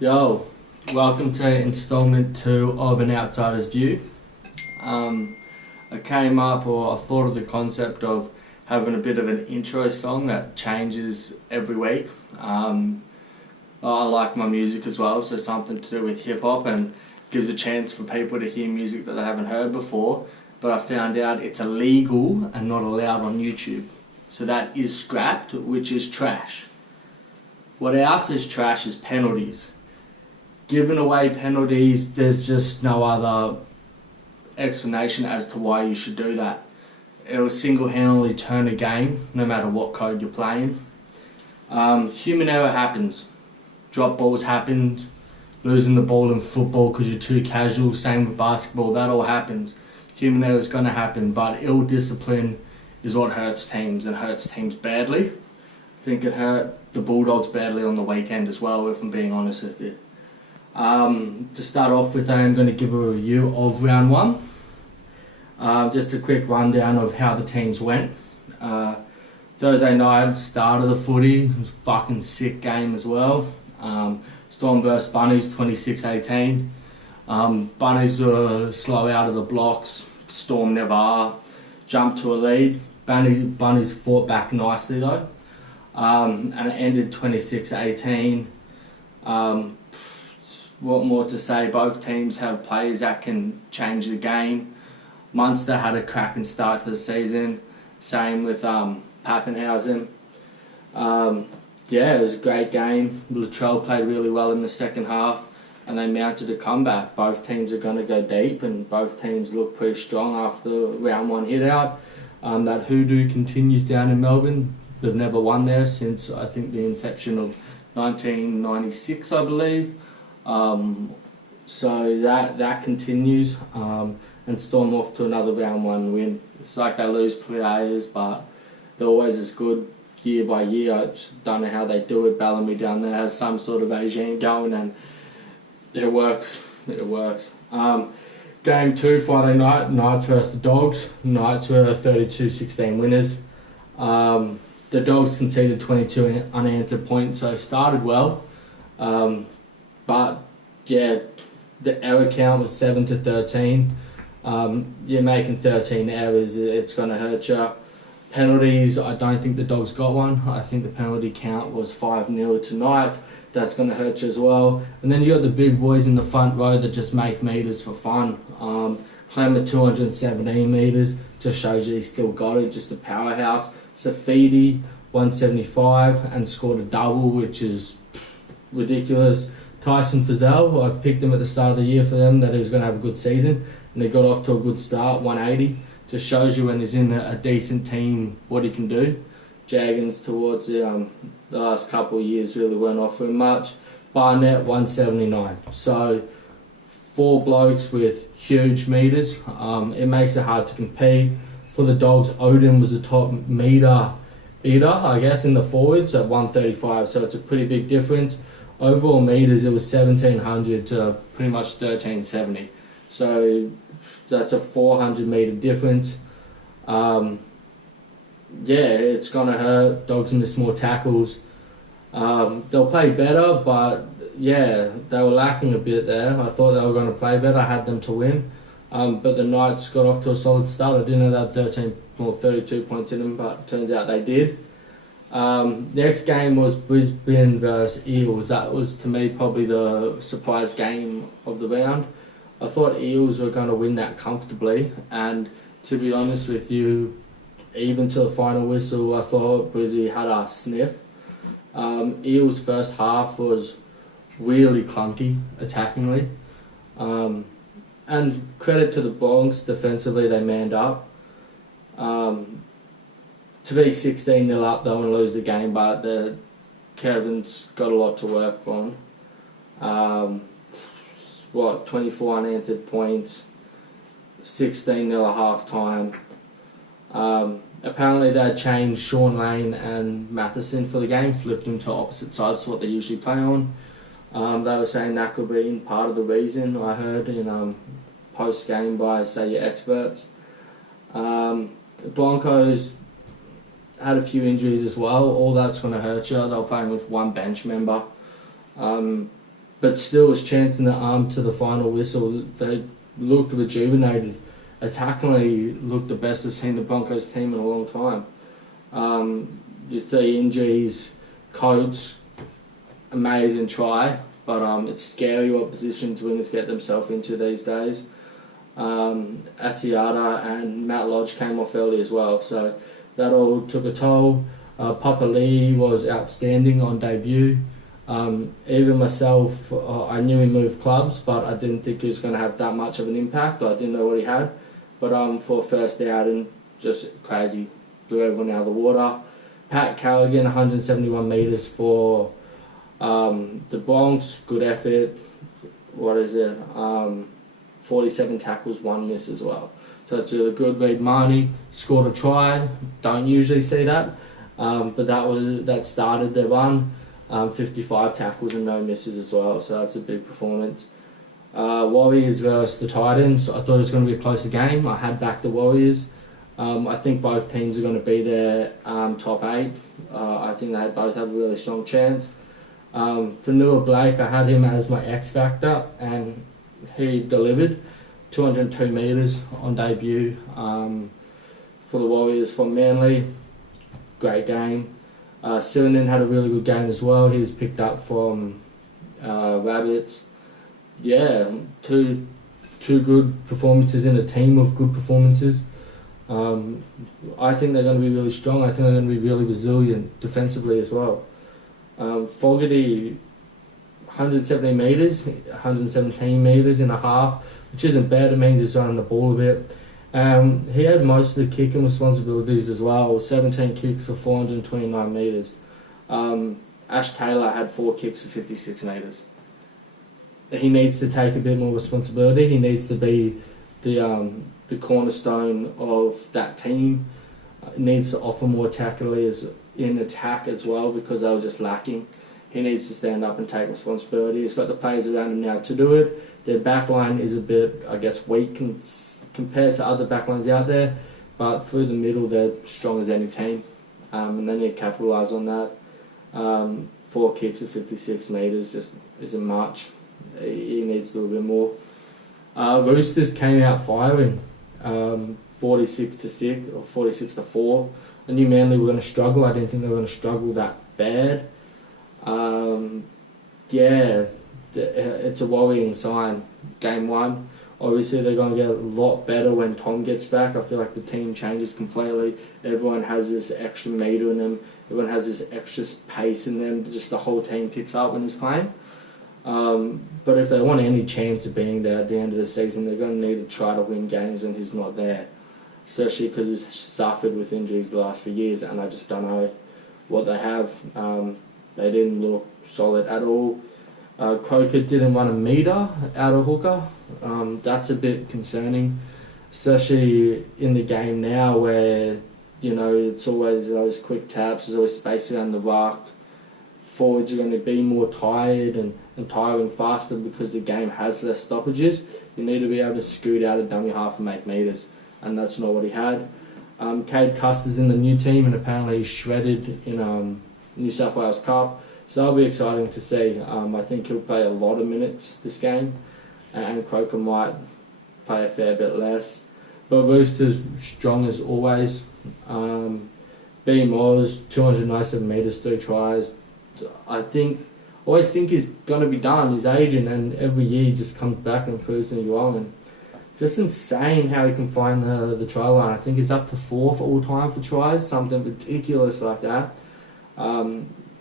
Yo, welcome to Instalment 2 of An Outsider's View. I came up, or I thought of the concept of having a bit of an intro song that changes every week. I like my music as well, so something to do with hip hop and gives a chance for people to hear music that they haven't heard before. But I found out it's illegal and not allowed on YouTube. So that is scrapped, which is trash. What else is trash is penalties. Giving away penalties, there's just no other explanation as to why you should do that. It will single-handedly turn a game, no matter what code you're playing. Human error happens. Drop balls happen. Losing the ball in football because you're too casual. Same with basketball. That all happens. Human error is going to happen, but ill discipline is what hurts teams, and hurts teams badly. I think it hurt the Bulldogs badly on the weekend as well, if I'm being honest with you. To start off with, I am going to give a review of round one. Just a quick rundown of how the teams went. Thursday night, start of the footy, it was a fucking sick game as well. Storm versus Bunnies, 26-18. Bunnies were slow out of the blocks, Storm never are. Jumped to a lead. Bunnies fought back nicely though. And it ended 26-18. What more to say? Both teams have players that can change the game. Munster had a cracking start to the season. Same with Pappenhausen. It was a great game. Latrell played really well in the second half, and they mounted a comeback. Both teams are going to go deep, and both teams look pretty strong after round one hit out. That hoodoo continues down in Melbourne. They've never won there since, I think, the inception of 1996, I believe. So that continues, and Storm off to another round one win. It's like they lose players, but they're always as good year by year. I just don't know how they do it. Bellamy down there has some sort of regime going, and it works. It works. Game 2, Friday night, Knights versus the Dogs. Knights were 32-16 winners. The Dogs conceded 22 unanswered points, so started well. But yeah, the error count was 7-13. You're making 13 errors, it's going to hurt you. Penalties, I don't think the Dogs got one. I think the penalty count was 5-0 tonight. That's going to hurt you as well. And then you got the big boys in the front row that just make meters for fun. Clement 217 meters, just shows you he's still got it, just a powerhouse. Safidi 175 and scored a double, which is ridiculous. Tyson Fazell, I picked him at the start of the year for them that he was going to have a good season, and he got off to a good start, 180. Just shows you when he's in a decent team what he can do. Jaggins towards the last couple of years really weren't offering much. Barnett 179. So 4 blokes with huge meters. It makes it hard to compete. For the Dogs, Odin was the top meter eater, I guess, in the forwards at 135. So it's a pretty big difference. Overall meters, it was 1700 to pretty much 1370. So that's a 400 meter difference. It's going to hurt. Dogs miss more tackles. They'll play better, but yeah, they were lacking a bit there. I thought they were going to play better. I had them to win. But the Knights got off to a solid start. I didn't know they had 13 or 32 points in them, but turns out they did. Next game was Brisbane versus Eels. That was, to me, probably the surprise game of the round. I thought Eels were going to win that comfortably, and to be honest with you, even to the final whistle, I thought Brizzy had a sniff. Eels' first half was really clunky, attackingly. And credit to the Bronx, defensively they manned up. To be 16-0 up though and lose the game, but the Kevin's got a lot to work on. 24 unanswered points, 16-0 at half time. Apparently they had changed Sean Lane and Matheson for the game, flipped them to opposite sides to what they usually play on. They were saying that could be part of the reason, I heard in post-game by, say, your experts. The Broncos had a few injuries as well. All that's going to hurt you. They were playing with one bench member. but still was chancing the arm to the final whistle. They looked rejuvenated. Attackingly looked the best I've seen the Broncos team in a long time. You see injuries, Coates, amazing try, but it's scary what positions wingers get themselves into these days. Asiata and Matt Lodge came off early as well, so that all took a toll. Papa Lee was outstanding on debut. Even myself, I knew he moved clubs, but I didn't think he was going to have that much of an impact. I didn't know what he had, but for a first outing, just crazy, blew everyone out of the water. Pat Callaghan, 171 metres for the Bronx, good effort. 47 tackles, 1 miss as well. So it's really good. Reid Marnie scored a try. Don't usually see that, but that started their run. 55 tackles and no misses as well. So that's a big performance. Warriors versus the Titans. I thought it was going to be a closer game. I had backed the Warriors. I think both teams are going to be there top 8. I think they both have a really strong chance. For Noah Blake, I had him as my X factor, and he delivered 202 metres on debut for the Warriors from Manly. Great game. Sillinen had a really good game as well. He was picked up from Rabbits. Yeah, two good performances in a team of good performances. I think they're going to be really strong. I think they're going to be really resilient defensively as well. Fogarty, 170 metres, 117 metres in a half, which isn't bad. It means he's running the ball a bit. He had most of the kicking responsibilities as well, 17 kicks for 429 metres. Ash Taylor had 4 kicks for 56 metres. He needs to take a bit more responsibility. He needs to be the cornerstone of that team. Needs to offer more in attack as well, because they were just lacking. He needs to stand up and take responsibility. He's got the players around him now to do it. Their backline is a bit, I guess, weak compared to other backlines out there, but through the middle they're strong as any team, and they need to capitalise on that. 4 kicks of 56 metres just isn't much. He needs to do a bit more. Roosters came out firing, 46-6 or 46-4. I knew Manly were going to struggle. I didn't think they were going to struggle that bad. It's a worrying sign. Game 1, obviously they're going to get a lot better when Tom gets back. I feel like the team changes completely. Everyone has this extra metre in them. Everyone has this extra pace in them. Just the whole team picks up when he's playing. But if they want any chance of being there at the end of the season, they're going to need to try to win games when he's not there. Especially because he's suffered with injuries the last few years, and I just don't know what they have. They didn't look solid at all. Croker didn't run a metre out of hooker. That's a bit concerning, especially in the game now where, it's always those quick taps, there's always space around the ruck. Forwards are going to be more tired and tiring faster because the game has less stoppages. You need to be able to scoot out a dummy half and make metres, and that's not what he had. Cade Custer's in the new team, and apparently he's shredded in New South Wales Cup, so that'll be exciting to see. I think he'll play a lot of minutes this game, and Croker might play a fair bit less. But Roosters strong as always. B. Moz, 297 metres, 3 tries. Always think he's going to be done. He's aging, and every year he just comes back and proves me wrong. And just insane how he can find the try line. I think he's up to 4th all time for tries, something ridiculous like that.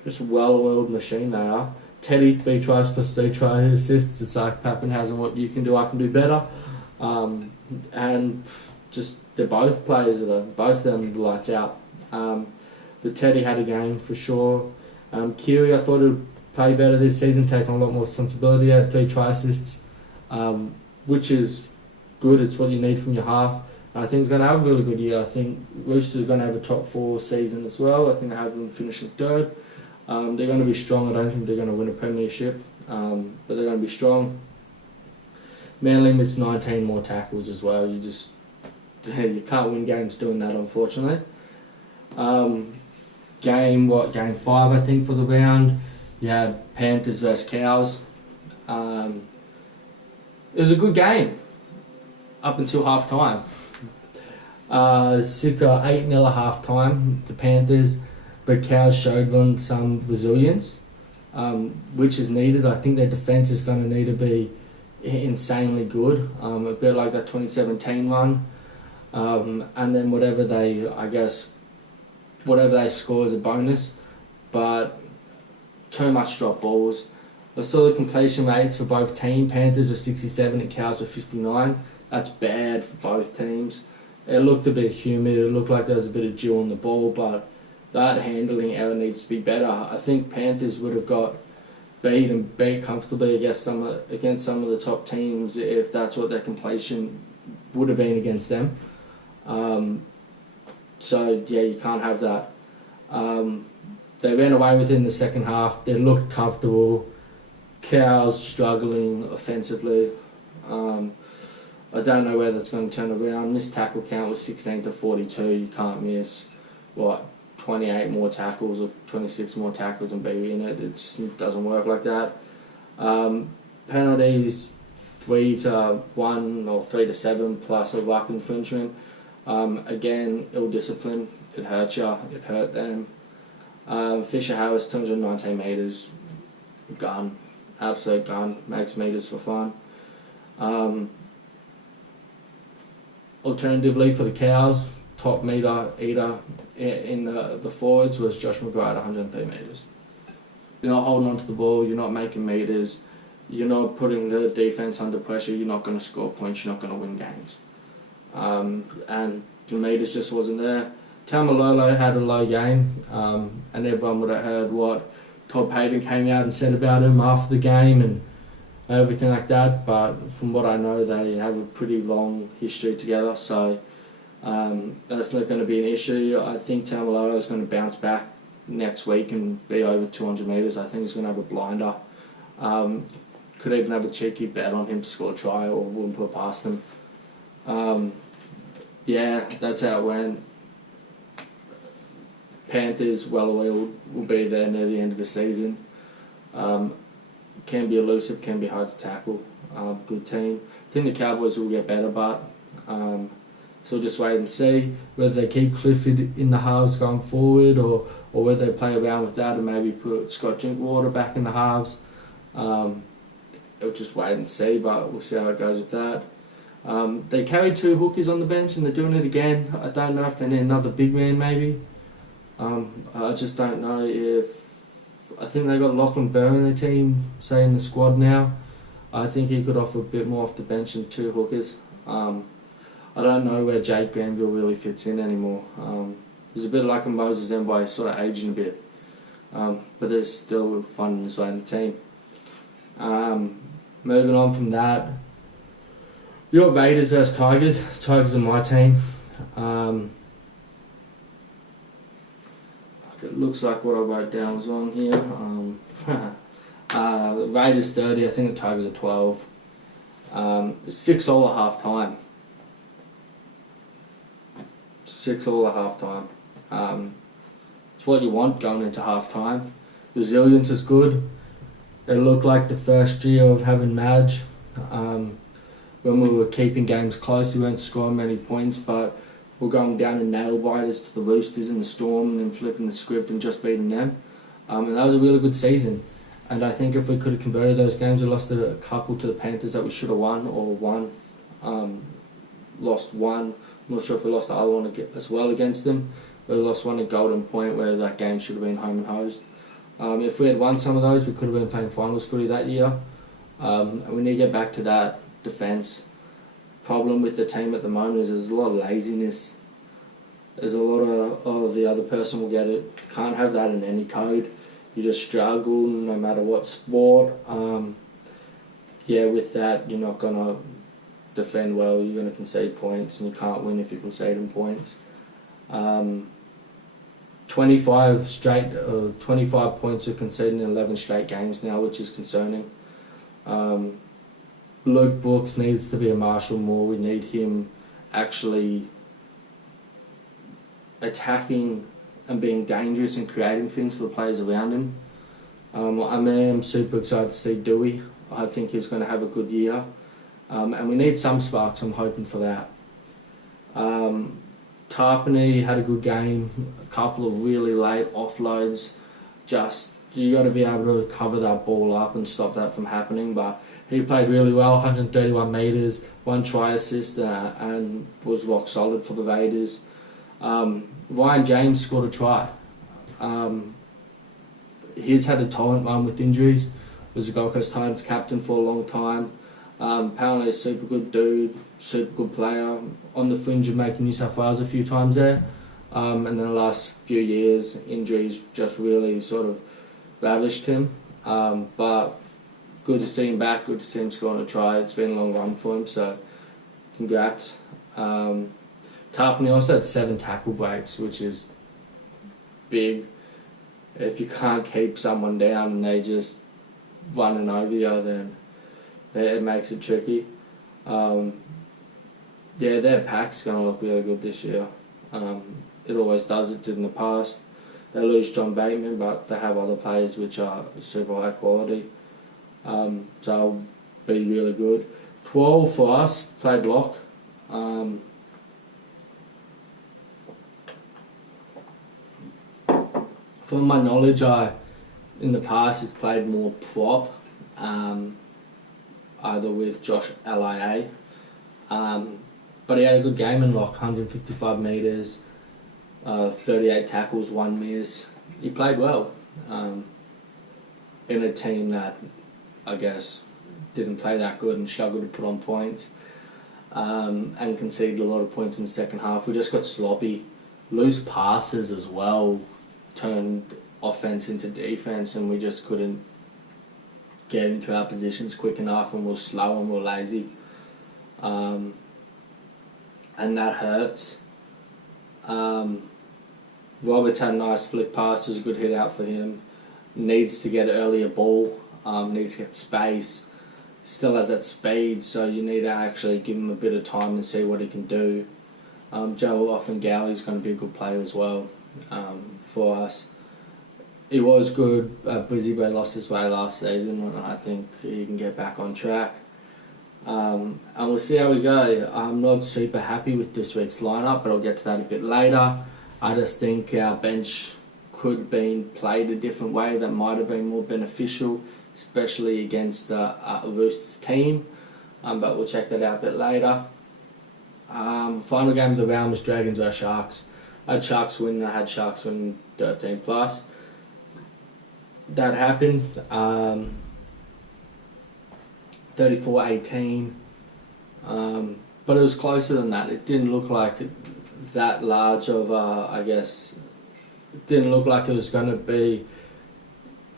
Just a well-oiled machine they are. Teddy, 3 tries plus 3 try assists. It's like Pappenhausen, what you can do, I can do better. And just they're both players that are both of them lights out. But Teddy had a game for sure. Keary, I thought he'd play better this season, taking a lot more responsibility. He had 3 try assists, which is good. It's what you need from your half. And I think he's going to have a really good year. I think Roosters are going to have a top 4 season as well. I think they have them finishing 3rd. They're going to be strong. I don't think they're going to win a premiership, but they're going to be strong. Manly missed 19 more tackles as well. You can't win games doing that, unfortunately. Game 5, I think, for the round. You had Panthers versus Cows. It was a good game up until half time. Circa 8-0 at half time. The Panthers, but Cows showed them some resilience, which is needed. I think their defence is going to need to be insanely good, a bit like that 2017 run, and then whatever they score as a bonus, but too much drop balls. I saw the completion rates for both teams. Panthers were 67 and Cows were 59. That's bad for both teams. It looked a bit humid. It looked like there was a bit of dew on the ball, but that handling error needs to be better. I think Panthers would have got beat comfortably against some of the top teams if that's what their completion would have been against them. So yeah, you can't have that. They ran away with it in the second half. They looked comfortable. Cows struggling offensively. I don't know where that's going to turn around. Missed tackle count was 16 to 42. You can't miss 28 more tackles or 26 more tackles and be in it. It just doesn't work like that. Penalties 3-1 or 3-7 plus a ruck infringement. Again, ill discipline. It hurt you. It hurt them. Fisher Harris 219 metres. Gun. Absolute gun. Makes metres for fun. Alternatively for the Cows, top meter eater in the forwards was Josh McGrath at 103 metres. You're not holding on to the ball, you're not making metres, you're not putting the defence under pressure, you're not going to score points, you're not going to win games. And the metres just wasn't there. Tamalolo had a low game, and everyone would have heard what Todd Payton came out and said about him after the game and everything like that, but from what I know they have a pretty long history together, so that's not going to be an issue. I think Tamalolo is going to bounce back next week and be over 200 metres. I think he's going to have a blinder. Could even have a cheeky bet on him to score a try or wouldn't put past him. Yeah, that's how it went. Panthers, will be there near the end of the season. Can be elusive, can be hard to tackle. Good team. I think the Cowboys will get better, but so we'll just wait and see whether they keep Clifford in the halves going forward or whether they play around with that and maybe put Scott Drinkwater back in the halves. We'll just wait and see, but we'll see how it goes with that. They carry 2 hookers on the bench and they're doing it again. I don't know if they need another big man maybe. I just don't know if... I think they got Lachlan Burr in the team, say in the squad now. I think he could offer a bit more off the bench than 2 hookers. I don't know where Jake Granville really fits in anymore. He's a bit like a Moses Mbye, sort of aging a bit. But there's still fun as well in the team. Moving on from that, you got Raiders versus Tigers. Tigers are my team. It looks like what I wrote down was wrong here. Raiders 30, I think the Tigers are 12. 6-all at half time. 6-all at half time. It's what you want going into half time. Resilience is good. It looked like the first year of having Madge. When we were keeping games close, we weren't scoring many points, but we're going down in nail biters to the Roosters in the Storm and then flipping the script and just beating them. And that was a really good season. And I think if we could have converted those games, we lost a couple to the Panthers that we should have won, or won. Lost one. I'm not sure if we lost the other one as well against them. We lost one at Golden Point where that game should have been home and hosed. If we had won some of those, we could have been playing finals footy that year. And we need to get back to that defence. Problem with the team at the moment is there's a lot of laziness. There's a lot of the other person will get it. Can't have that in any code. You just struggle no matter what sport. With that you're not gonna defend well. You're gonna concede points, and you can't win if you concede in points. 25 points are conceded in 11 straight games now, which is concerning. Luke Brooks needs to be a marshal more. We need him actually attacking and being dangerous and creating things for the players around him. I am super excited to see Dewey. I think he's going to have a good year. And we need some sparks, I'm hoping for that. Tarpany had a good game, a couple of really late offloads. Just, you got to be able to cover that ball up and stop that from happening. But he played really well, 131 metres, 1 try assist, and was rock solid for the Raiders. Ryan James scored a try. He's had a torrent run with injuries. Was a Gold Coast Titans captain for a long time. Apparently a super good dude, super good player, on the fringe of making New South Wales a few times there. And in the last few years, injuries just really sort of ravished him. But good to see him back, good to see him scoring a try. It's been a long run for him, so congrats. Tarpany also had 7 tackle breaks, which is big. If you can't keep someone down and they just running over you, then it makes it tricky. Their pack's going to look really good this year. It always does, it did in the past. They lose John Bateman, but they have other players which are super high quality. So it'll be really good. 12 for us, played lock. From my knowledge, in the past has played more prop, either with Josh LIA. But he had a good game in lock, 155 metres, 38 tackles, 1 miss. He played well in a team that, I guess, didn't play that good and struggled to put on points, and conceded a lot of points in the second half. We just got sloppy. Loose passes as well turned offense into defense, and we just couldn't get into our positions quick enough, and we're slow and we're lazy. And that hurts. Roberts had a nice flick pass, was a good hit out for him. Needs to get earlier ball, needs to get space. Still has that speed, so you need to actually give him a bit of time and see what he can do. Joe Offengowie is going to be a good player as well for us. He was good. Brizzy Bay lost his way last season, and I think he can get back on track. And we'll see how we go. I'm not super happy with this week's lineup, but I'll get to that a bit later. I just think our bench could have been played a different way that might have been more beneficial, especially against the Roosters team. But we'll check that out a bit later. Final game of the round was Dragons vs Sharks. I had Sharks win, I had Sharks win 13 plus. That happened. 34-18. But it was closer than that. It didn't look like that large of it didn't look like it was going to be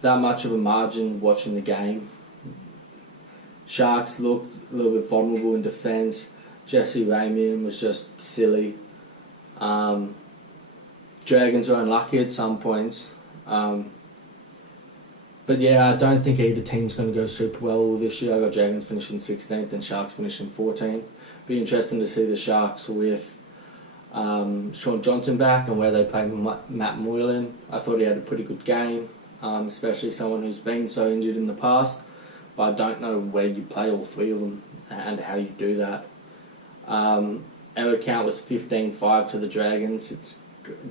that much of a margin watching the game. Sharks looked a little bit vulnerable in defence. Jesse Ramian was just silly. Dragons were unlucky at some points. But yeah, I don't think either team's going to go super well this year. I got Dragons finishing 16th and Sharks finishing 14th. Be interesting to see the Sharks with Sean Johnson back and where they play Matt Moylan. I thought he had a pretty good game, especially someone who's been so injured in the past. But I don't know where you play all 3 of them and how you do that. Error count was 15-5 to the Dragons. It's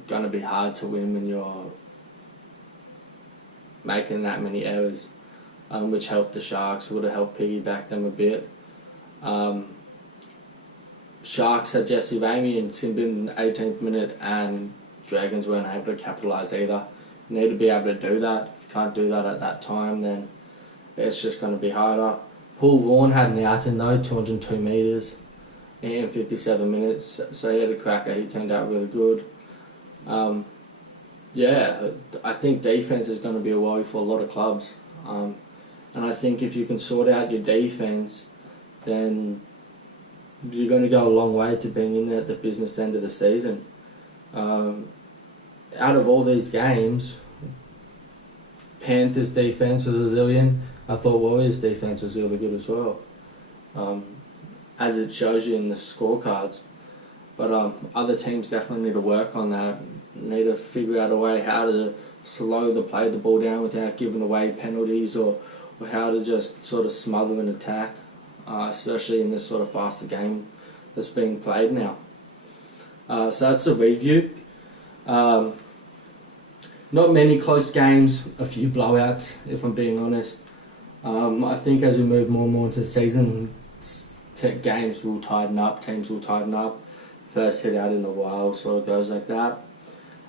going to be hard to win when you're making that many errors, which helped the Sharks, would have helped piggyback them a bit. Sharks had Jesse Ramey and Tim Bin in the 18th minute, and Dragons weren't able to capitalise either. You need to be able to do that. If you can't do that at that time, then it's just going to be harder. Paul Vaughan had an outing though, 202 metres in 57 minutes, so he had a cracker. He turned out really good. Yeah, I think defence is going to be a worry for a lot of clubs. And I think if you can sort out your defence, then you're going to go a long way to being in there at the business end of the season. Out of all these games, Panthers' defence was resilient. I thought Warriors' defence was really good as well, as it shows you in the scorecards. But other teams definitely need to work on that. Need to figure out a way how to slow the ball down without giving away penalties or how to just sort of smother an attack, especially in this sort of faster game that's being played now. So that's a review. Not many close games, a few blowouts, if I'm being honest. I think as we move more and more into the season, games will tighten up, teams will tighten up. First hit out in a while sort of goes like that.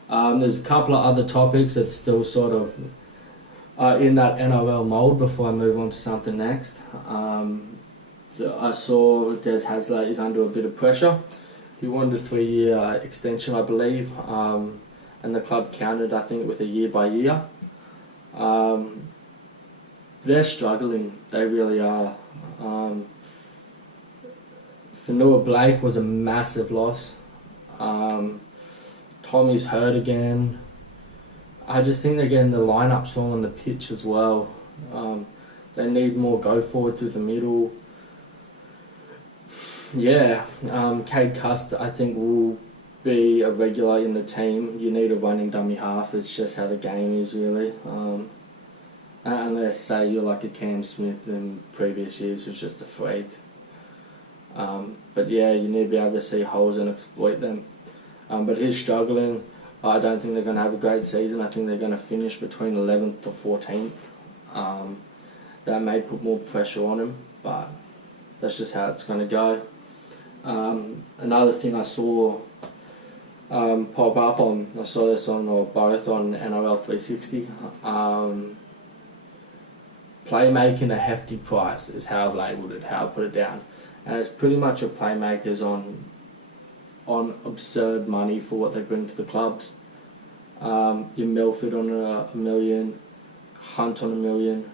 There's a couple of other topics that still sort of in that NRL mould before I move on to something next. So I saw Des Hasler is under a bit of pressure. He wanted a 3-year extension, I believe, and the club countered, I think, with a year by year. They're struggling, they really are. Fanua Blake was a massive loss. Tommy's hurt again. I just think they're getting the lineups wrong on the pitch as well. They need more go forward through the middle. Yeah, Cade Cust I think will be a regular in the team. You need a running dummy half. It's just how the game is really. Unless say you're like a Cam Smith in previous years who's just a freak. But yeah, you need to be able to see holes and exploit them. But he's struggling. I don't think they're going to have a great season. I think they're going to finish between 11th to 14th. That may put more pressure on him, but that's just how it's going to go. Another thing I saw pop up on, I saw this on or both on NRL 360. Playmaking a hefty price is how I've labelled it, how I put it down. And it's pretty much your playmakers on absurd money for what they bring to the clubs. Your Milford on $1 million, Hunt on $1 million,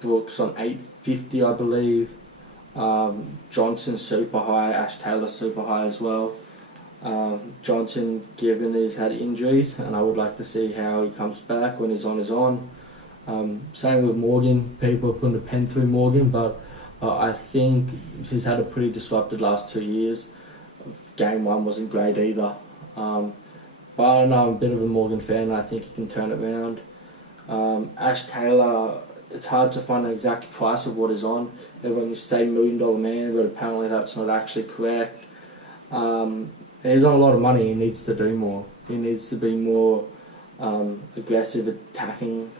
Brooks on $850, I believe. Johnson super high, Ash Taylor super high as well. Johnson, given he's had injuries, and I would like to see how he comes back when he's on his on. Same with Morgan. People are putting a pen through Morgan, but I think he's had a pretty disrupted last 2 years. Game 1 wasn't great either. But I don't know, I'm a bit of a Morgan fan, and I think he can turn it around. Ash Taylor, it's hard to find the exact price of what is on. Everyone used to say $1 million man, but apparently that's not actually correct. He's on a lot of money. He needs to do more. He needs to be more aggressive attacking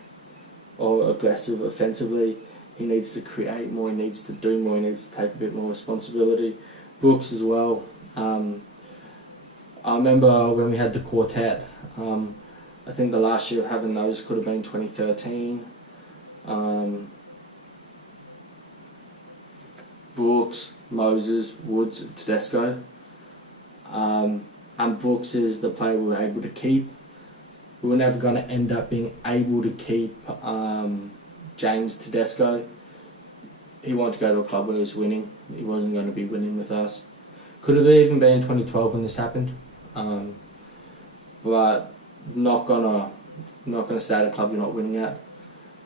or aggressive offensively. He needs to create more. He needs to do more. He needs to take a bit more responsibility. Brooks as well. I remember when we had the quartet. I think the last year of having those could have been 2013. Brooks, Moses, Woods, Tedesco. And Brooks is the player we were able to keep. We were never going to end up being able to keep James Tedesco. He wanted to go to a club where he was winning. He wasn't going to be winning with us. Could have even been in 2012 when this happened. But not gonna stay at a club you're not winning at.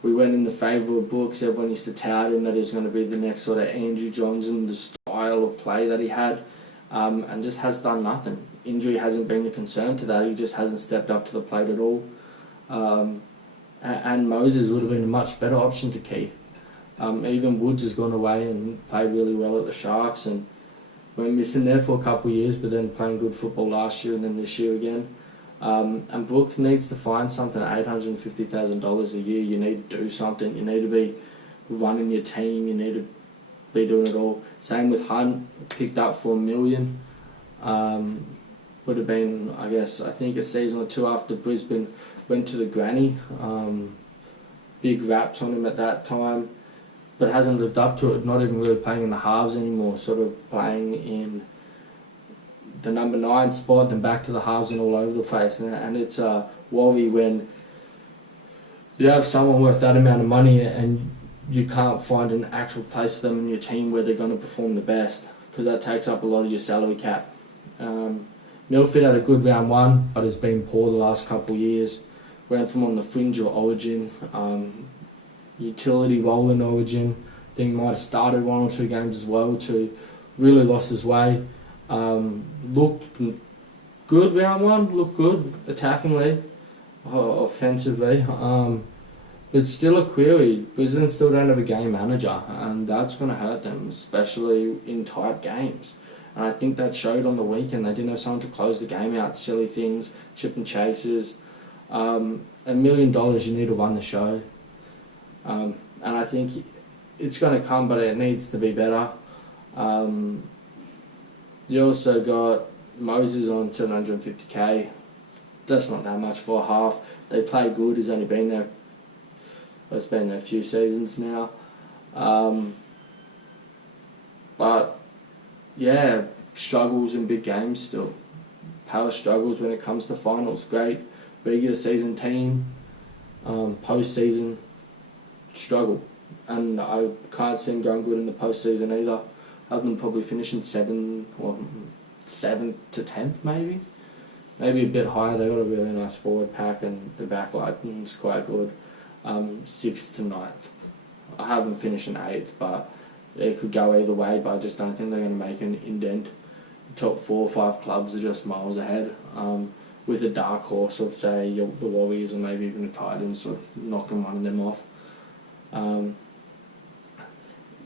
We went in the favour of Brooks. Everyone used to tout him that he was going to be the next sort of Andrew Johnson, the style of play that he had, and just has done nothing. Injury hasn't been a concern to that. He just hasn't stepped up to the plate at all. And Moses would have been a much better option to keep. Even Woods has gone away and played really well at the Sharks, and we're missing there for a couple of years, but then playing good football last year and then this year again. And Brooks needs to find something at $850,000 a year. You need to do something. You need to be running your team. You need to be doing it all. Same with Hunt, picked up for $1 million. Would have been, I think a season or two after Brisbane went to the granny. Big raps on him at that time, but hasn't lived up to it. Not even really playing in the halves anymore, sort of playing in the number 9 spot, then back to the halves and all over the place. And it's a worry when you have someone worth that amount of money and you can't find an actual place for them in your team where they're going to perform the best, because that takes up a lot of your salary cap. Milford had a good round 1, but has been poor the last couple of years. Went from on the fringe of Origin, utility role in Origin. I think might have started 1 or 2 games as well, to really lost his way. Looked good round 1, looked good attackingly, offensively. It's still a query. Brisbane still don't have a game manager, and that's going to hurt them, especially in tight games. And I think that showed on the weekend. They didn't have someone to close the game out. Silly things, chip and chases. $1 million, you need to run the show. And I think it's going to come, but it needs to be better. You also got Moses on 750k. That's not that much for a half. They play good. He's only been there. It's been there a few seasons now. But yeah, struggles in big games still. Power struggles when it comes to finals. Great regular season team. Post-season struggle. And I can't see them going good in the post-season either. Have them probably finishing 7th to 10th maybe. Maybe a bit higher. They've got a really nice forward pack and the back line is quite good. 6th to 9th. I have them finishing 8th, but it could go either way, but I just don't think they're going to make an indent. The top 4 or 5 clubs are just miles ahead, with a dark horse of, say, the Warriors or maybe even the Titans sort of knocking one of them off.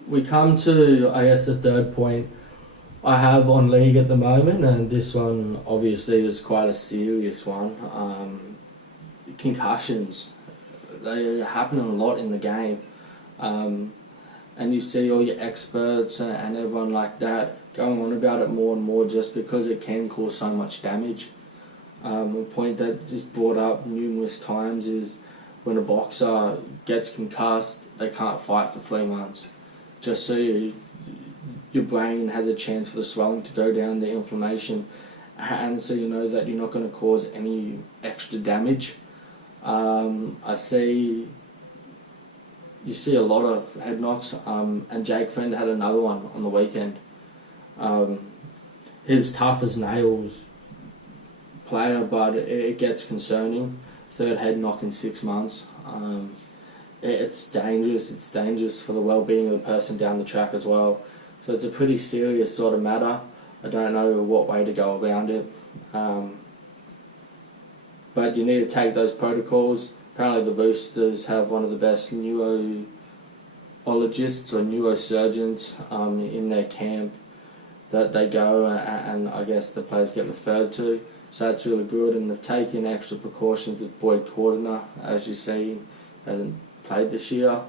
We come to, I guess, the third point I have on league at the moment, and this one obviously is quite a serious one. Concussions. They happen a lot in the game. And you see all your experts and everyone like that going on about it more and more just because it can cause so much damage. A point that is brought up numerous times is when a boxer gets concussed, they can't fight for 3 months. Just so your brain has a chance for the swelling to go down, the inflammation, and so you know that you're not going to cause any extra damage. You see a lot of head knocks, and Jake Friend had another one on the weekend. He's tough as nails player, but it gets concerning. 3rd head knock in 6 months. It's dangerous. It's dangerous for the well-being of the person down the track as well. So it's a pretty serious sort of matter. I don't know what way to go around it. But you need to take those protocols. Apparently the Roosters have one of the best neurologists or neurosurgeons in their camp that they go and I guess the players get referred to. So that's really good, and they've taken extra precautions with Boyd Cordner, as you see, hasn't played this year.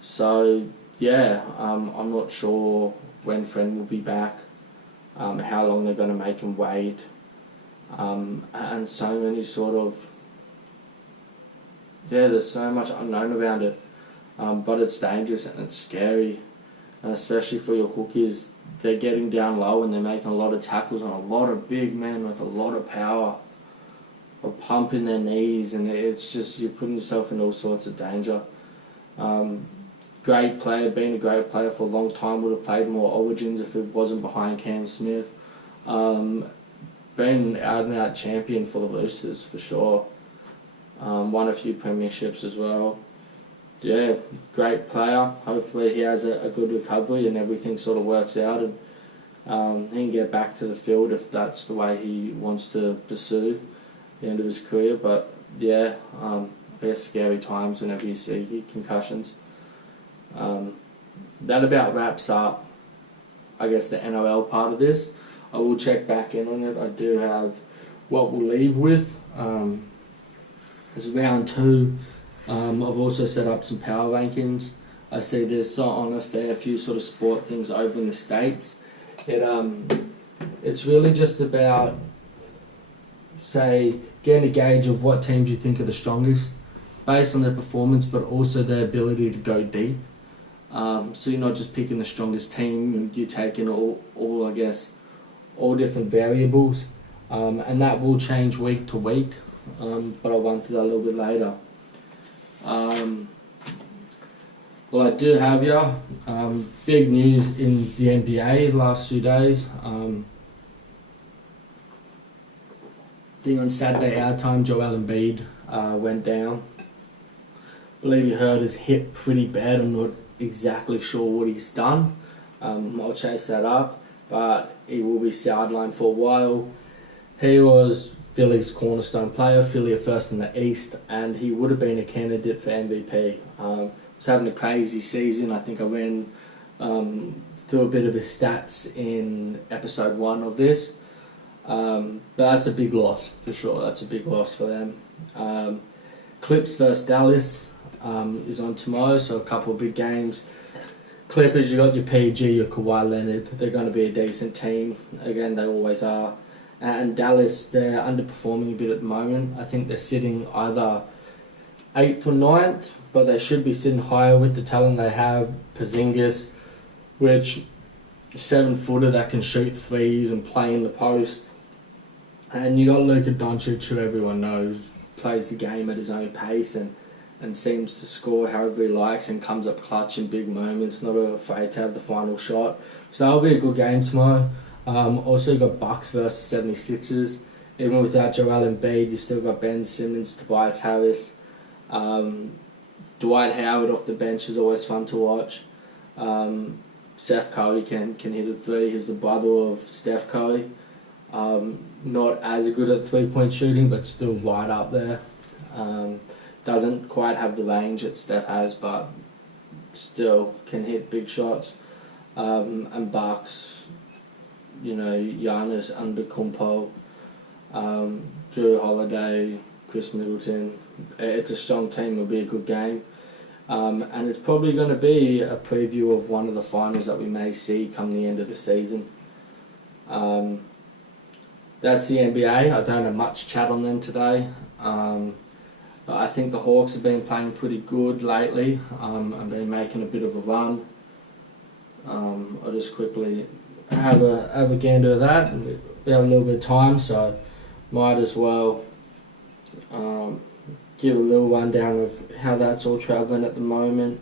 So yeah, I'm not sure when Friend will be back, how long they're going to make him wait. And so many sort of, there's so much unknown around it, but it's dangerous and it's scary, and especially for your hookies. They're getting down low and they're making a lot of tackles on a lot of big men with a lot of power, or pumping their knees, and it's just, you're putting yourself in all sorts of danger. Great player, been a great player for a long time, would have played more Origins if it wasn't behind Cam Smith. Been an out-and-out champion for the Roosters, for sure. Won a few premierships as well. Yeah, great player. Hopefully he has a good recovery and everything sort of works out, and he can get back to the field if that's the way he wants to pursue the end of his career. But yeah, I guess scary times whenever you see concussions. That about wraps up, I guess, the NRL part of this. I will check back in on it. I do have what we'll leave with. This is round 2. I've also set up some power rankings. I see this on a fair few sort of sport things over in the States. It's really just about, say, getting a gauge of what teams you think are the strongest based on their performance, but also their ability to go deep. So you're not just picking the strongest team, you're taking all I guess, all different variables, and that will change week to week, but I'll run through that a little bit later. Well, I do have you big news in the NBA the last few days. I think on Saturday our time, Joel Embiid went down. I believe you heard his hip pretty bad. I'm not exactly sure what he's done. I'll chase that up, but he will be sidelined for a while. He was Philly's cornerstone player. Philly are first in the East, and he would have been a candidate for MVP. Was having a crazy season. I think I ran through a bit of his stats in episode 1 of this. But that's a big loss for sure. That's a big loss for them. Clips versus Dallas is on tomorrow, so a couple of big games. Clippers, you got your PG, your Kawhi Leonard. They're going to be a decent team. Again, they always are. And Dallas, they're underperforming a bit at the moment. I think they're sitting either 8th or 9th, but they should be sitting higher with the talent they have. Porzingis, which 7-footer that can shoot threes and play in the post. And you got Luka Doncic, who everyone knows plays the game at his own pace and seems to score however he likes and comes up clutch in big moments, not afraid to have the final shot. So that'll be a good game tomorrow. Also got Bucks versus 76ers. Even without Joel Embiid, you still got Ben Simmons, Tobias Harris. Dwight Howard off the bench is always fun to watch. Seth Curry can hit a three. He's the brother of Steph Curry. Not as good at three-point shooting, but still right up there. Doesn't quite have the range that Steph has, but still can hit big shots. And Bucks, Giannis Antetokounmpo, Drew Holiday, Chris Middleton. It's a strong team. It'll be a good game. And it's probably going to be a preview of one of the finals that we may see come the end of the season. That's the NBA. I don't have much chat on them today. But I think the Hawks have been playing pretty good lately and been making a bit of a run. I'll just quickly have a gander of that. We have a little bit of time, so might as well give a little rundown of how that's all travelling at the moment.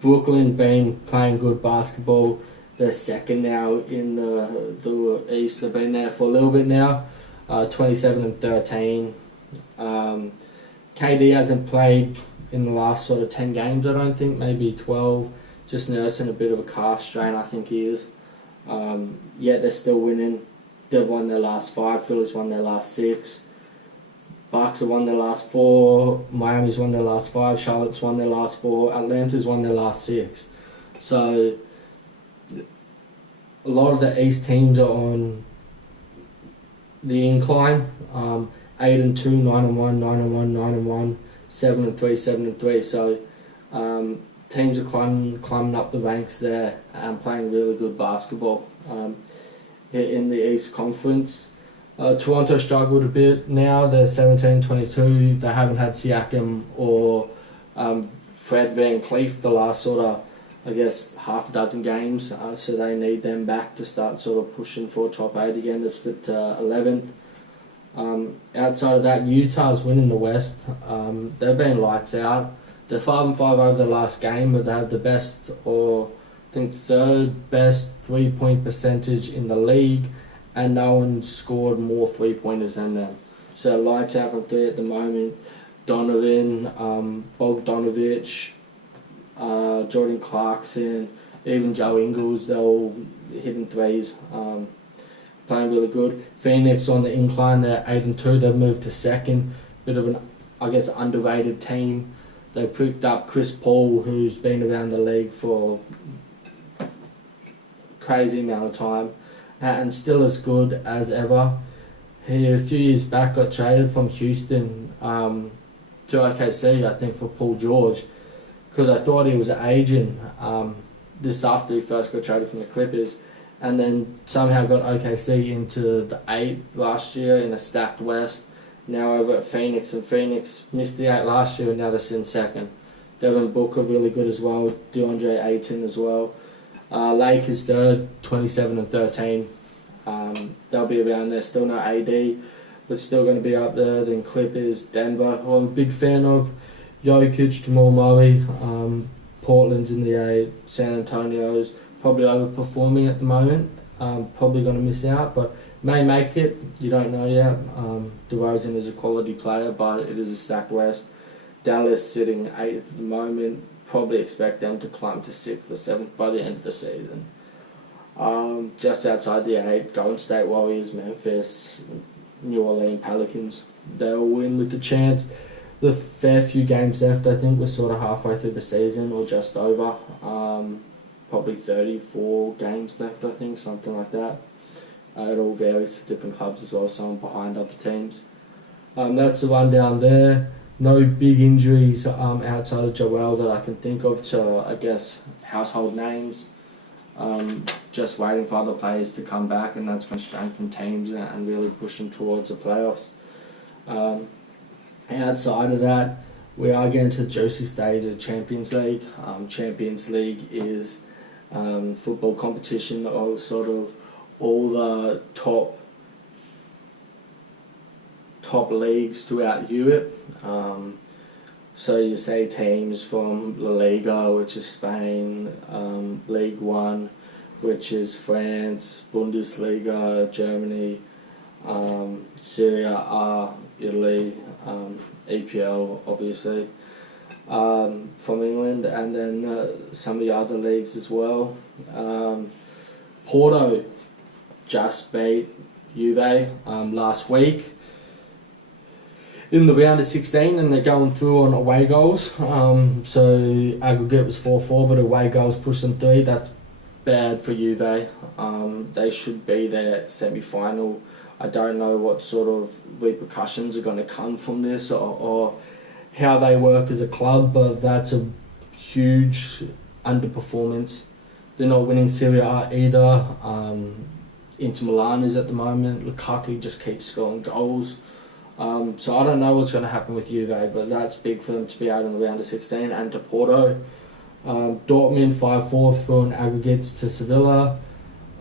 Brooklyn been playing good basketball. They're second now in the East. They've been there for a little bit now. 27-13. KD hasn't played in the last sort of 10 games, I don't think, maybe 12. Just nursing a bit of a calf strain, I think he is. Yet they're still winning. They've won their last 5. Phillies won their last 6. Bucks have won their last 4. Miami's won their last 5. Charlotte's won their last 4. Atlanta's won their last 6. So a lot of the East teams are on the incline. 8-2, 9-1, 9-1, 9-1, 7-3, 7-3. So teams are climbing up the ranks there and playing really good basketball. In the East Conference, Toronto struggled a bit now. They're 17-22. They haven't had Siakam or Fred VanCleef the last sort of, half a dozen games. So they need them back to start sort of pushing for top 8 again. They've slipped to 11th. Outside of that, Utah's winning the West. They've been lights out. They're 5-5 over the last game, but they have the best, or I think third best 3-point percentage in the league, and no one scored more 3-pointers than them. So lights out from 3 at the moment. Donovan, Bogdanovic, Jordan Clarkson, even Joe Ingles, they're all hitting threes. Playing really good. Phoenix on the incline, they're 8-2. They've moved to second. Bit of an, underrated team. They picked up Chris Paul, who's been around the league for a crazy amount of time, and still as good as ever. He, a few years back, got traded from Houston to OKC, I think, for Paul George, because I thought he was an agent. This after he first got traded from the Clippers, and then somehow got OKC into the 8 last year in a stacked West. Now over at Phoenix, and Phoenix missed the 8 last year, and now they're sitting second. Devin Booker really good as well. DeAndre Ayton as well. Lakers third, 27-13. They'll be around there. Still no AD, but still going to be up there. Then Clippers, Denver, who I'm a big fan of. Jokic, Jamal Murray. Portland's in the 8. San Antonio's probably overperforming at the moment. Probably going to miss out, but may make it. You don't know yet. DeRozan is a quality player, but it is a stacked West. Dallas sitting 8th at the moment. Probably expect them to climb to 6th or 7th by the end of the season. Just outside the 8, Golden State Warriors, Memphis, New Orleans Pelicans. They all in with the chance. The fair few games left, I think we're sort of halfway through the season or just over. Probably 34 games left, I think, something like that. It all varies for different clubs as well, some behind other teams. That's the rundown there. No big injuries outside of Joel that I can think of to, I guess, household names. Just waiting for other players to come back, and that's going to strengthen teams and really push them towards the playoffs. Outside of that, we are getting to the juicy stage of Champions League. Champions League is football competition of sort of all the top leagues throughout Europe. So you say teams from La Liga, which is Spain, League One, which is France, Bundesliga, Germany, Serie A, Italy, EPL, obviously, from England, and then some of the other leagues as well. Porto just beat Juve last week in the round of 16, and they're going through on away goals. So aggregate was 4-4, but away goals pushed them 3. That's bad for Juve. They should be their semi-final. I don't know what sort of repercussions are going to come from this or how they work as a club, but that's a huge underperformance. They're not winning Serie A either. Inter Milan is at the moment. Lukaku just keeps scoring goals. So I don't know what's going to happen with Juve, but that's big for them to be out in the round of 16. And to Porto, Dortmund 5-4 through in aggregates to Sevilla.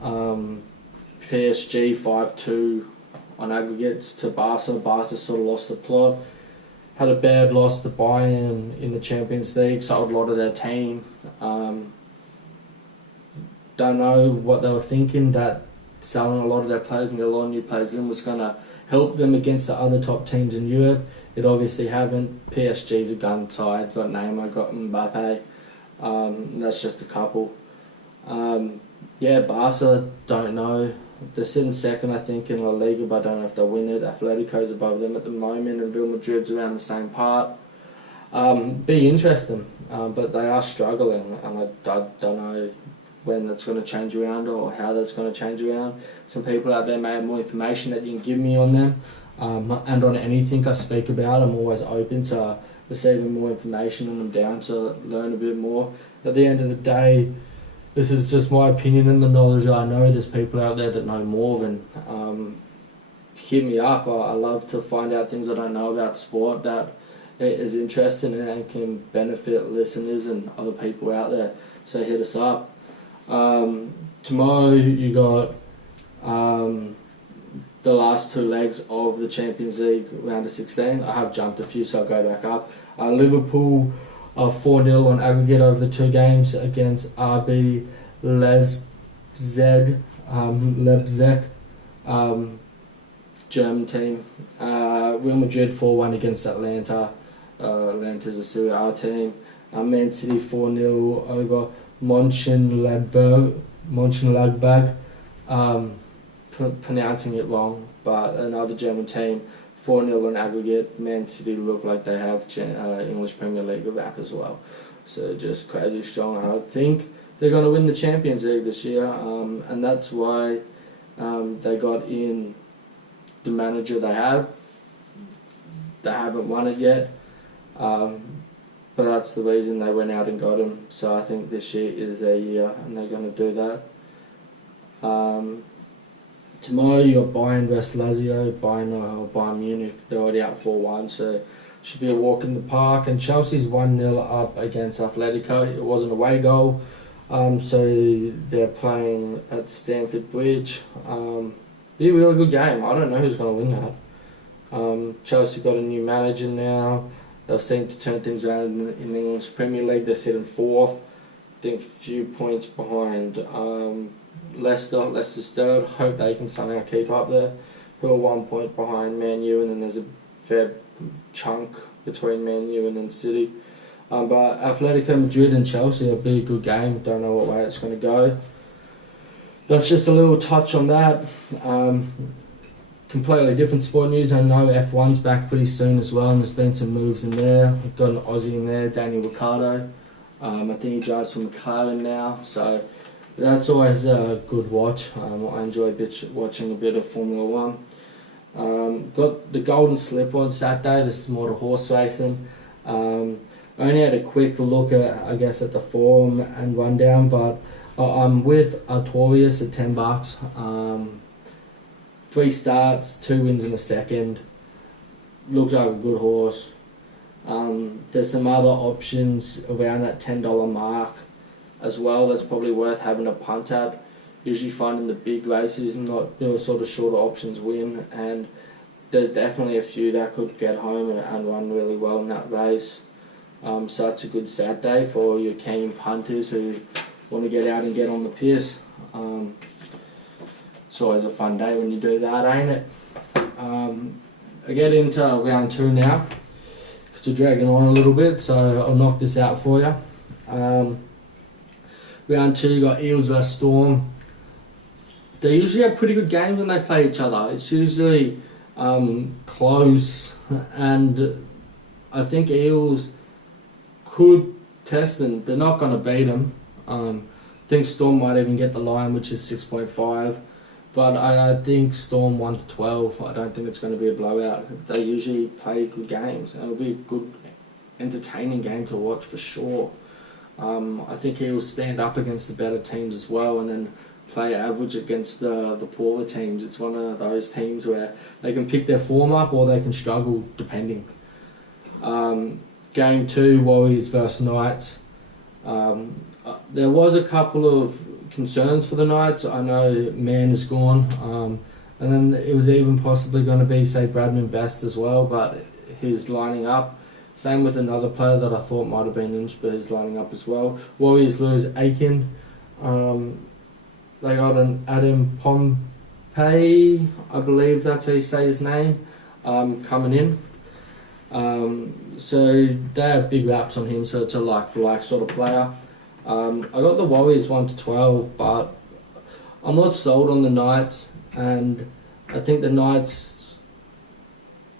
PSG 5-2 on aggregates to Barca. Barca sort of lost the plot. Had a bad loss to Bayern in the Champions League, sold a lot of their team. Don't know what they were thinking, that selling a lot of their players and get a lot of new players in was going to help them against the other top teams in Europe. It obviously haven't. PSG's a gun side, got Neymar, got Mbappe. That's just a couple. Barca, don't know. They're sitting second, I think, in La Liga, but I don't know if they'll win it. Atletico's above them at the moment, and Real Madrid's around the same part. Be interesting, but they are struggling, and I don't know when that's going to change around or how that's going to change around. Some people out there may have more information that you can give me on them, and on anything I speak about. I'm always open to receiving more information on them down to learn a bit more. At the end of the day, this is just my opinion and the knowledge I know. There's people out there that know more than hit me up. I love to find out things I don't know about sport that is interesting and can benefit listeners and other people out there. So hit us up. Tomorrow you got the last 2 legs of the Champions League round of 16. I have jumped a few, so I'll go back up. Liverpool 4-0 on aggregate over the 2 games against RB Leipzig, German team. Real Madrid 4-1 against Atlanta. Atlanta's a Serie A team. Man City 4-0 over Mönchengladbach. Pronouncing it wrong, but another German team. 4-0 on aggregate. Man City look like they have English Premier League back as well. So just crazy strong. I think they're going to win the Champions League this year, and that's why they got in the manager they have. They haven't won it yet, but that's the reason they went out and got him. So I think this year is their year, and they're going to do that. Tomorrow you got Bayern vs Lazio. Bayern Munich, they're already out 4-1, so should be a walk in the park. And Chelsea's 1-0 up against Atletico. It was an away goal, so they're playing at Stamford Bridge. Be a really good game. I don't know who's going to win that. Chelsea got a new manager now. They've seemed to turn things around in the English Premier League. They're sitting 4th. I think a few points behind Leicester's 3rd. Hope they can somehow keep up there. Who are 1 point behind Man U, and then there's a fair chunk between Man U and then City. But Atletico Madrid and Chelsea will be a good game. Don't know what way it's going to go. that's just a little touch on that. Completely different sport news. I know F1's back pretty soon as well, and there's been some moves in there. We've got an Aussie in there, Daniel Ricciardo. I think he drives for McLaren now, so that's always a good watch. I enjoy watching a bit of Formula One. Got the Golden Slip on Saturday. This is more the horse racing. I only had a quick look at, I guess, at the form and rundown, but I'm with Artorias at $10. 3 starts, 2 wins in a second. Looks like a good horse. There's some other options around that $10 mark as well that's probably worth having a punt at. Usually finding the big races and not sort of shorter options win, and there's definitely a few that could get home and run really well in that race. So it's a good Saturday for your keen punters who want to get out and get on the piss. It's always a fun day when you do that, ain't it? I get into round 2 now, because we're dragging on a little bit, so I'll knock this out for you. Round 2, you got Eels vs Storm. They usually have pretty good games when they play each other. It's usually close, and I think Eels could test them. They're not going to beat them. I think Storm might even get the line, which is 6.5. But I think Storm 1-12. I don't think it's going to be a blowout. They usually play good games, and it'll be a good, entertaining game to watch for sure. I think he'll stand up against the better teams as well, and then play average against the poorer teams. It's one of those teams where they can pick their form up or they can struggle depending. Game 2, Warriors vs Knights. There was a couple of concerns for the Knights. I know Mann is gone, and then it was even possibly going to be, say, Bradman Best as well, but he's lining up. Same with another player that I thought might have been injured, but he's lining up as well. Warriors lose Aiken. They got an Adam Pompey, I believe that's how you say his name, coming in. So they have big raps on him, so it's a like-for-like sort of player. I got the Warriors 1-12, but I'm not sold on the Knights, and I think the Knights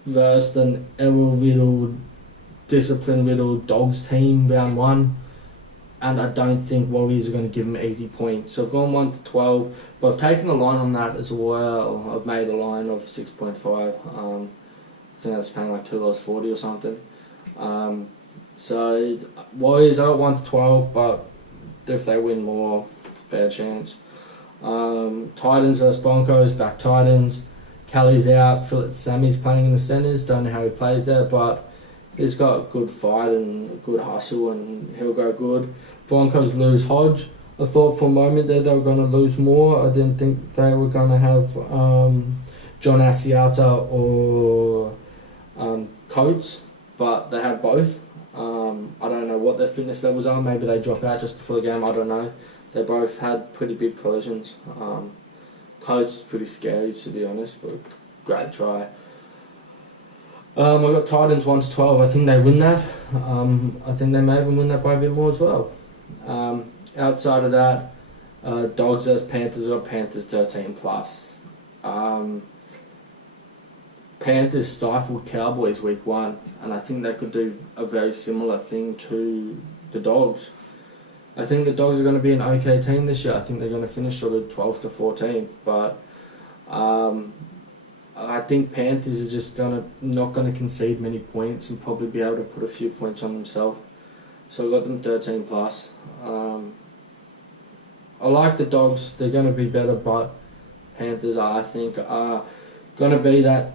versed an error-riddled, discipline-riddled Dogs team round 1, and I don't think Warriors are going to give them easy points. So I've gone 1-12, but I've taken a line on that as well. I've made a line of 6.5. I think that's paying like $2.40 or something. So Warriors are at 1-12, but if they win more, fair chance. Titans vs Broncos, back Titans. Kelly's out, Sammy's playing in the centres, don't know how he plays there, but he's got good fight and good hustle and he'll go good. Broncos lose Hodge. I thought for a moment there they were going to lose more. I didn't think they were going to have John Asiata or Coates, but they have both. I don't know what their fitness levels are. Maybe they drop out just before the game. I don't know. They both had pretty big collisions. Coates is pretty scary, to be honest, but great try. I got Titans 1-12. I think they win that. I think they may even win that by a bit more as well. Outside of that, Dogs vs Panthers. I got Panthers 13+. Panthers stifled Cowboys week 1, and I think they could do a very similar thing to the Dogs. I think the Dogs are going to be an okay team this year. I think they're going to finish sort of 12-14, but I think Panthers are just not going to concede many points and probably be able to put a few points on themselves. So I got them 13+. I like the Dogs. They're going to be better, but Panthers I think are going to be that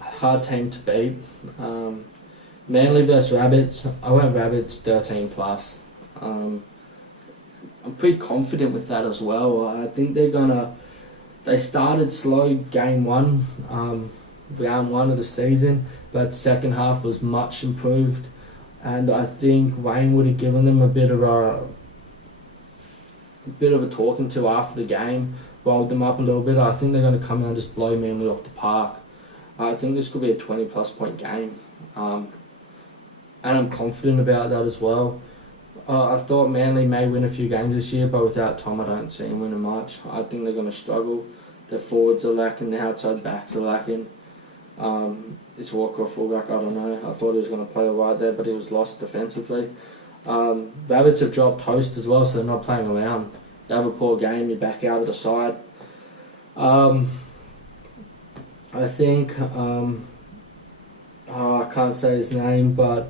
hard team to beat. Manly vs Rabbits. I went Rabbits 13+. I'm pretty confident with that as well. I think they started slow game 1, round 1 of the season, but second half was much improved, and I think Wayne would have given them a bit of a talking to after the game, rolled them up a little bit. I think they're going to come out and just blow Manly off the park. I think this could be a 20+ point game, and I'm confident about that as well. I thought Manly may win a few games this year, but without Tom, I don't see him winning much. I think they're going to struggle. Their forwards are lacking, their outside backs are lacking. Is Walker a fullback? I don't know. I thought he was going to play alright there, but he was lost defensively. Rabbits have dropped host as well, so they're not playing around. You have a poor game, you're back out of the side. I think, I can't say his name, but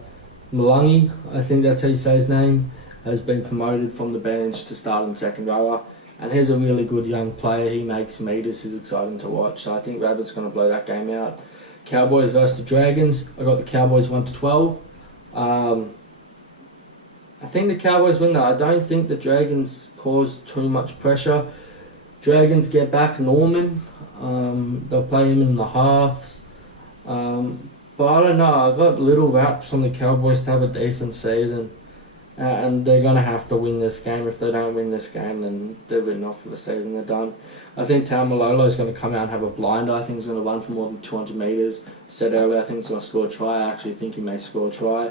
Malungi, I think that's how you say his name, has been promoted from the bench to start in second rower. And he's a really good young player. He makes meters. He's exciting to watch. So I think Rabbit's going to blow that game out. Cowboys versus the Dragons. I got the Cowboys 1-12. I think the Cowboys win that. I don't think the Dragons cause too much pressure. Dragons get back Norman. They'll play him in the halves. But I don't know. I got little raps on the Cowboys to have a decent season. And they're going to have to win this game. If they don't win this game, then they're written off for the season. They're done. I think Taumalolo is going to come out and have a blinder. I think he's going to run for more than 200 metres. Said earlier, I think he's going to score a try. I actually think he may score a try.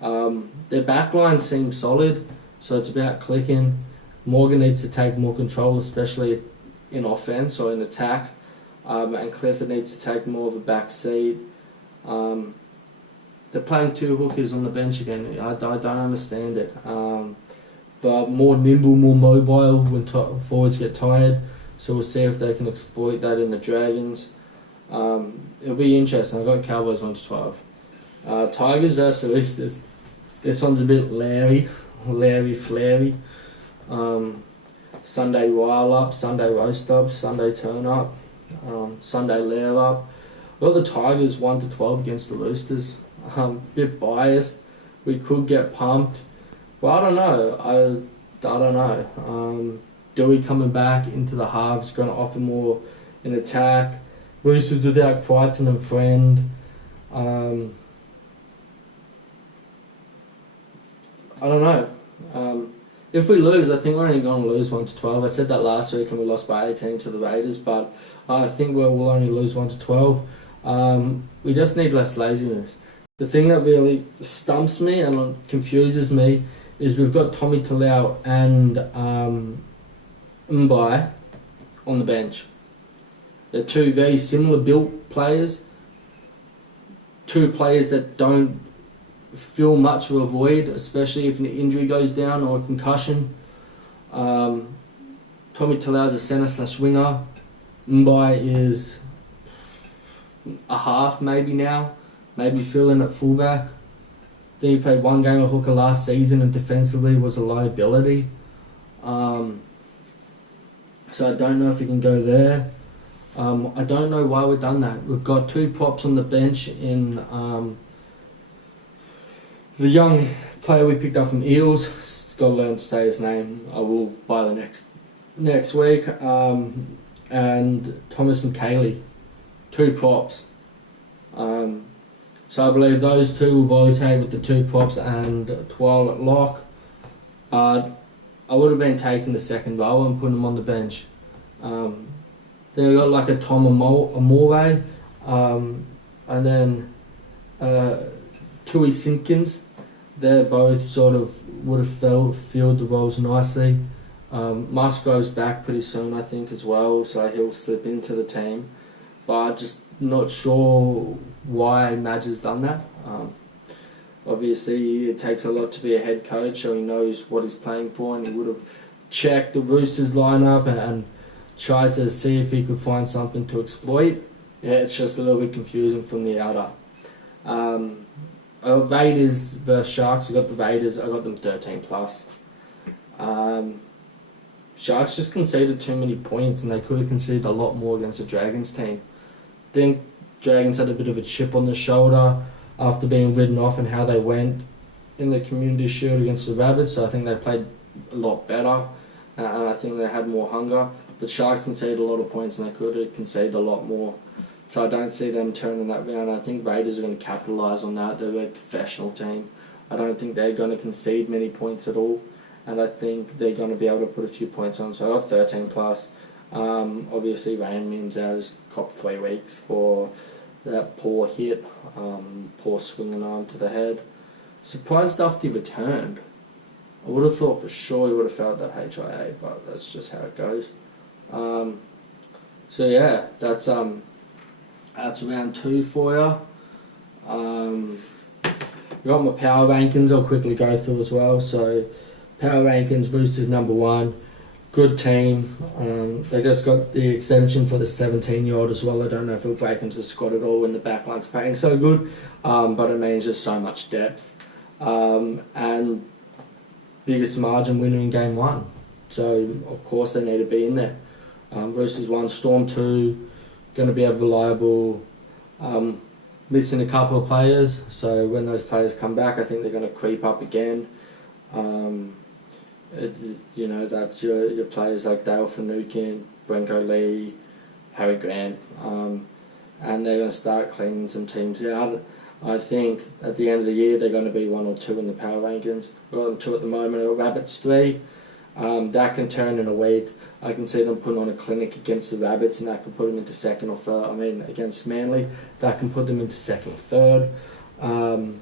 Their backline seems solid, so it's about clicking. Morgan needs to take more control, especially in offence or in attack. And Clifford needs to take more of a back seat. They're playing two hookers on the bench again. I don't understand it. But more nimble, more mobile when forwards get tired. So we'll see if they can exploit that in the Dragons. It'll be interesting. I got Cowboys 1-12. Tigers versus Roosters. This one's a bit flary. Sunday rile up, Sunday roast up, Sunday turn up, Sunday layer up. I got the Tigers 1-12 against the Roosters. Bit biased. We could get pumped, but I don't know. I don't know. Dewey coming back into the halves, going to offer more in attack. Roosters without Crichton and Friend. I don't know. If we lose, I think we're only going to lose 1-12. I said that last week and we lost by 18 to the Raiders, but I think we'll only lose 1-12. We just need less laziness. The thing that really stumps me and confuses me is we've got Tommy Talau and Mbai on the bench. They're two very similar built players. Two players that don't feel much of a void, especially if an injury goes down or a concussion. Tommy Talau's a centre/winger. Mbai is a half maybe now. Maybe filling at fullback. Then he played one game of hooker last season and defensively was a liability. So I don't know if he can go there. I don't know why we've done that. We've got two props on the bench in the young player we picked up from Eels. Got to learn to say his name. I will by the next week. And Thomas McKaylee. Two props. So I believe those two will rotate with the two props and Twal at lock. I would have been taking the second row and putting them on the bench. Then we got like a Tom Amore, and then Tui Simpkins. They're both sort of would have filled the roles nicely. Musgrove's back pretty soon, I think, as well, so he'll slip into the team. But just not sure why Madge has done that. Obviously, it takes a lot to be a head coach, so he knows what he's playing for, and he would have checked the Roosters lineup and tried to see if he could find something to exploit. Yeah, it's just a little bit confusing from the outer. Raiders versus Sharks. I got the Raiders. I got them 13+. Sharks just conceded too many points, and they could have conceded a lot more against the Dragons team. I think Dragons had a bit of a chip on the shoulder after being ridden off and how they went in the Community Shield against the Rabbits, so I think they played a lot better, and I think they had more hunger. But Sharks conceded a lot of points, and they could have conceded a lot more. So I don't see them turning that round. I think Raiders are going to capitalise on that. They're a very professional team. I don't think they're going to concede many points at all, and I think they're going to be able to put a few points on. So I got 13+. Obviously, Rain Mims out has copped 3 weeks for that poor hit, poor swinging arm to the head. Surprised Dufty returned. I would have thought for sure he would have failed that HIA, but that's just how it goes. So yeah, that's round 2 for you. Got my power rankings. I'll quickly go through as well. So power rankings: Roosters number 1. Good team. They just got the exemption for the 17-year-old as well. I don't know if he'll break into the squad at all when the backline's playing so good, but it means just so much depth. And biggest margin winner in game 1. So of course they need to be in there. Roosters 1, Storm 2, going to be a reliable. Missing a couple of players, so when those players come back, I think they're going to creep up again. That's your players like Dale Finucane, Brenko Lee, Harry Grant, and they're going to start cleaning some teams out. I think at the end of the year they're going to be 1 or 2 in the power rankings. We've got them 2 at the moment. Rabbits 3. That can turn in a week. I can see them putting on a clinic against the Rabbits, and that can put them into 2nd or 3rd. Against Manly, that can put them into 2nd or 3rd.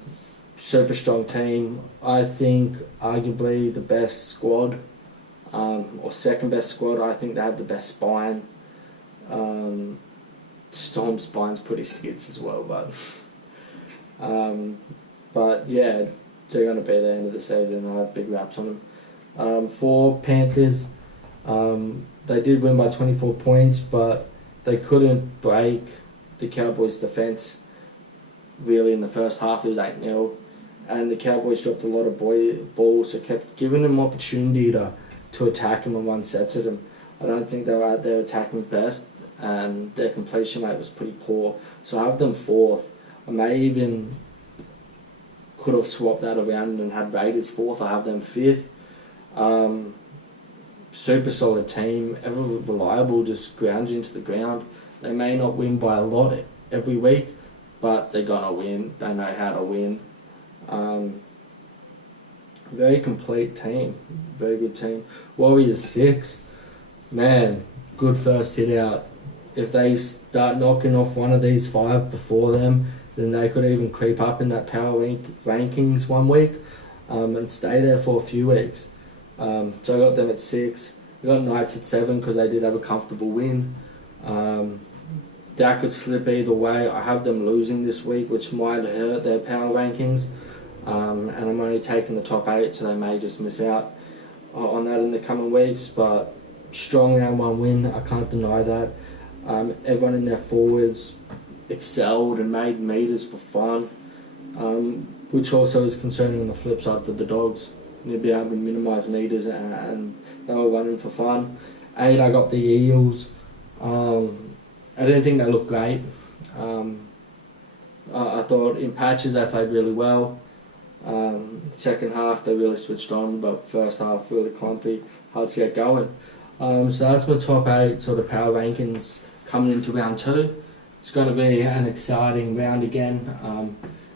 Super strong team. I think arguably the best squad, or 2nd best squad. I think they have the best spine. Storm spine's pretty skits as well, but yeah, they're going to be the end of the season. I have big raps on them. For Panthers, they did win by 24 points, but they couldn't break the Cowboys' defence really in the first half. It was 8-0, and the Cowboys dropped a lot of balls, so kept giving them opportunity to attack them and run sets at them. I don't think they were out there attacking best, and their completion rate was pretty poor. So I have them 4th. I may even could have swapped that around and had Raiders 4th. I have them 5th. Super solid team, ever reliable, just ground you into the ground. They may not win by a lot every week, but they're gonna win. They know how to win. Very complete team, very good team. Warriors 6, man, good first hit out. If they start knocking off one of these 5 before them, then they could even creep up in that power rankings 1 week, and stay there for a few weeks. So I got them at 6. I got Knights at 7 because they did have a comfortable win. That could slip either way. I have them losing this week, which might hurt their power rankings. And I'm only taking the top 8, so they may just miss out on that in the coming weeks. But strong round 1 win, I can't deny that. Everyone in their forwards excelled and made meters for fun, which also is concerning on the flip side for the Dogs. You'd be able to minimise meters, and they were running for fun. 8, I got the Eels. I didn't think they looked great. I thought in patches they played really well. Second half they really switched on, but first half really clumpy, hard to get going. So that's my top 8 sort of power rankings coming into round 2. It's going to be an exciting round again.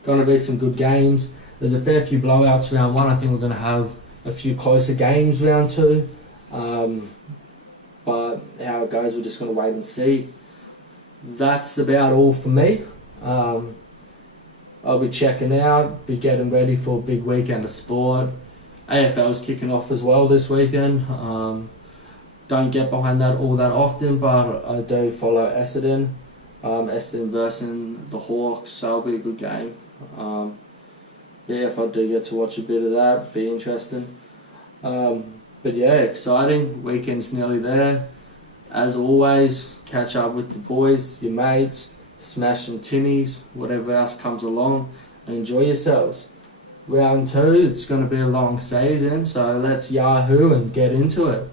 Going to be some good games. There's a fair few blowouts round 1. I think we're going to have a few closer games round 2. But how it goes, we're just going to wait and see. That's about all for me. I'll be checking out, be getting ready for a big weekend of sport. AFL's kicking off as well this weekend. Don't get behind that all that often, but I do follow Essendon. Essendon versus the Hawks, so it'll be a good game. Yeah, if I do get to watch a bit of that, it'll be interesting. But yeah, exciting. Weekend's nearly there. As always, catch up with the boys, your mates, smash some tinnies, whatever else comes along, and enjoy yourselves. Round 2, it's going to be a long season, so let's yahoo and get into it.